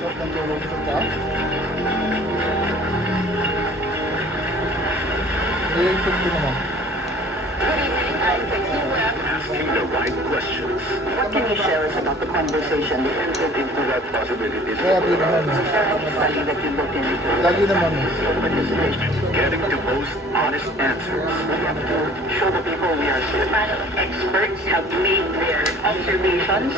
Stop ng tulog sa taas. I-input ko naman. Asking the right questions. What can you share us about the conversation? The Look into that possibility. Grabe naman eh. study that you looked into. Lagi naman eh. Getting the most honest answers. We have to show the people we are here. Experts have made their observations.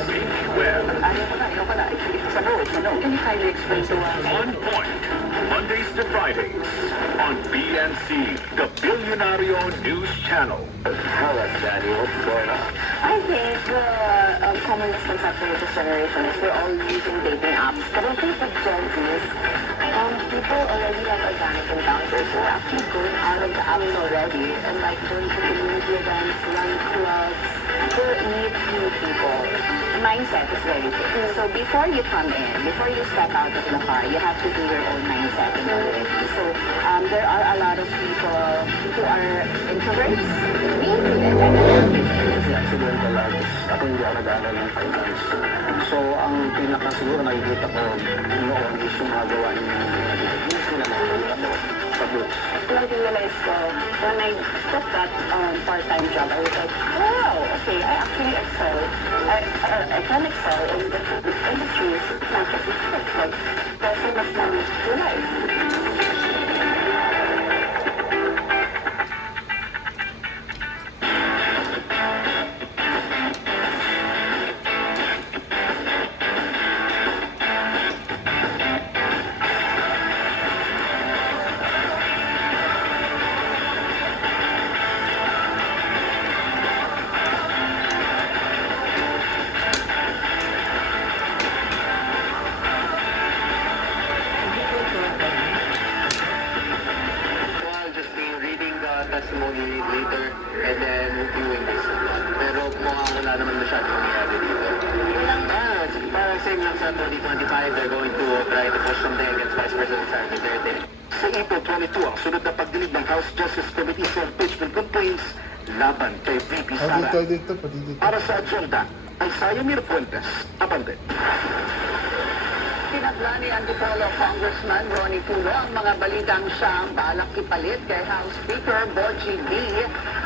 Well, Ayaw ko na. It's a no, it's a no. Can you kindly explain to us? on point. Mondays to Fridays on BNC, the Billionario News Channel. Tell us, Danny, what's going on? I think the common misconception with this generation is we're all using dating apps. But I think with Gen Zs, people already have organic encounters. We're actually going out of the apps already and like going to community events, run clubs, to meet new people. Mindset is very big. So before you come in, before you step out of the car, you have to do your own mindset in already. So there are a lot of people who are introverts, me included. Kasi accidental artist. Ako hindi ako nag-aaral ng finance. So, ang pinaka siguro nakikita ko noon is yung mga gawa niya yung sila nakikita ko sa books. Nag-realize ko, when I took that part-time job, I was like, wow, okay, I actually excel. I can excel in different industries. It's not just it's like, kasi mas namin to life. Well, just been reading the testimony later and then viewing this. Pero mukhang wala naman masyadong nangyari dito. Parang same lang sa 2025, they're going to try to push something against Vice President Sara Duterte. Sa April 22, ang sunod na pagdinig ng House Justice Committee sa impeachment complaints laban kay VP Sara. Dito, pati dito. Para sa agenda, ay Sayamir Fuentes, abante. Pinagla ni Antipolo Congressman Ronnie Pulo ang mga balitang siya ang balak ipalit kay House Speaker Boji D.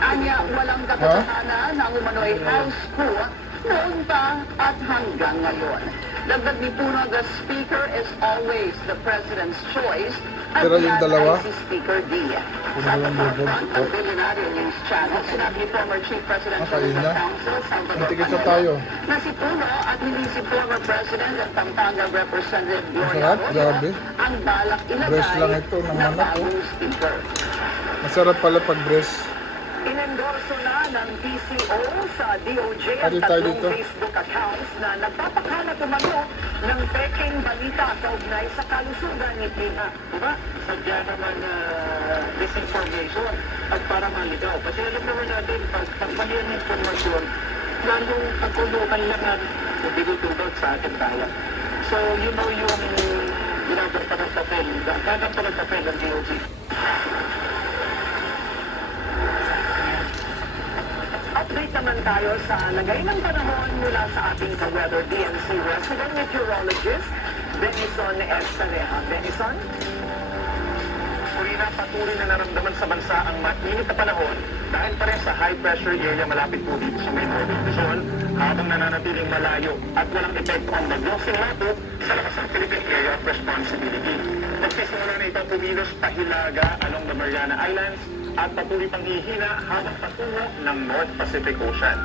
Anya walang katotohanan ng umano'y House coup noon pa at hanggang ngayon. Dagdag ni Puno, the Speaker is always the President's choice at Pero yung yan dalawa? ay si Speaker D. Puno Sa yung bubog. ang Billionario News Channel, sinabi ni former Chief President Kain na. Council Salvador Antigis na Panelo tayo. na si Puno at hindi si former President at Pampanga Representative Gloria Masarap, Arroyo grabe. ang balak Breast lang ilagay ito ng na manok, oh. bagong speaker. Masarap pala pag breast. Inendorso na ng PCO sa DOJ ang Adi tayo tatlong dito. Facebook accounts na nagpapakalat umano ng peking balita kaugnay sa kalusugan ni Pina. Diba? Sadya naman disinformation at para maligaw. Kasi alam naman natin, pag mali ang informasyon, lalong pagkulukan lang ang bigutulot sa ating bayan. So, you know yung ginagawa pa ng papel, gagawin pa ng papel ng DOJ. Update naman tayo sa lagay ng panahon mula sa ating ka-weather DNC resident meteorologist, Denison Estareja. Denison? Purina, patuloy na naramdaman sa bansa ang mainit na panahon dahil pa rin sa high pressure area malapit po dito sa may Northern Luzon habang nananatiling malayo at walang epekto ang bagyong Singapore sa lakas ng Philippine Area of Responsibility. Nagsisimula na itong pumilos pahilaga along the Mariana Islands at patuloy pang hihina habang patungo ng North Pacific Ocean.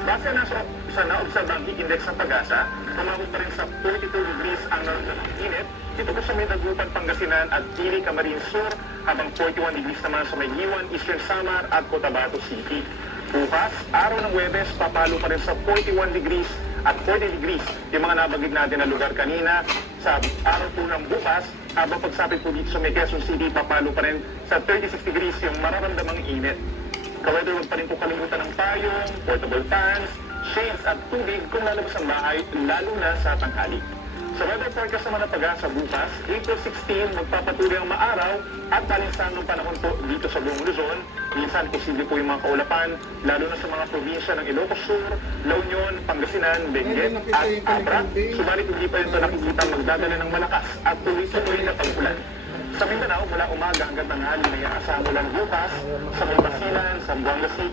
Base na sa naobserbang heat index ng Pag-asa, tumabot pa rin sa 42 degrees ang naramdaman ng init dito po sa may Dagupan, Pangasinan at Pili, Camarines Sur, habang 41 degrees naman sa may Iwan, Eastern Samar at Cotabato City. Bukas, araw ng Huwebes, papalo pa rin sa 41 degrees at 40 degrees yung mga nabagid natin na lugar kanina. Sa araw po ng bukas, habang pagsapit po dito sa may Quezon City, papalo pa rin sa 36 degrees yung mararamdamang init. Kaweather, huwag pa rin po kalimutan ng payong, portable fans, shades at tubig kung lalabas ang bahay, lalo na sa tanghali. Sa weather forecast naman ng Pag-asa bukas, April 16, magpapatuloy ang maaraw at balinsan ng panahon po dito sa buong Luzon Minsan, posible po yung mga kaulapan, lalo na sa mga probinsya ng Ilocos Sur, La Union, Pangasinan, Benguet at Abra. Subalit hindi pa ito nakikita magdadala ng malakas at tuloy-tuloy na pag-ulan. Sa Mindanao, mula umaga hanggang tanghali na iaasahan mo lang bukas sa Basilan, Zamboanga City,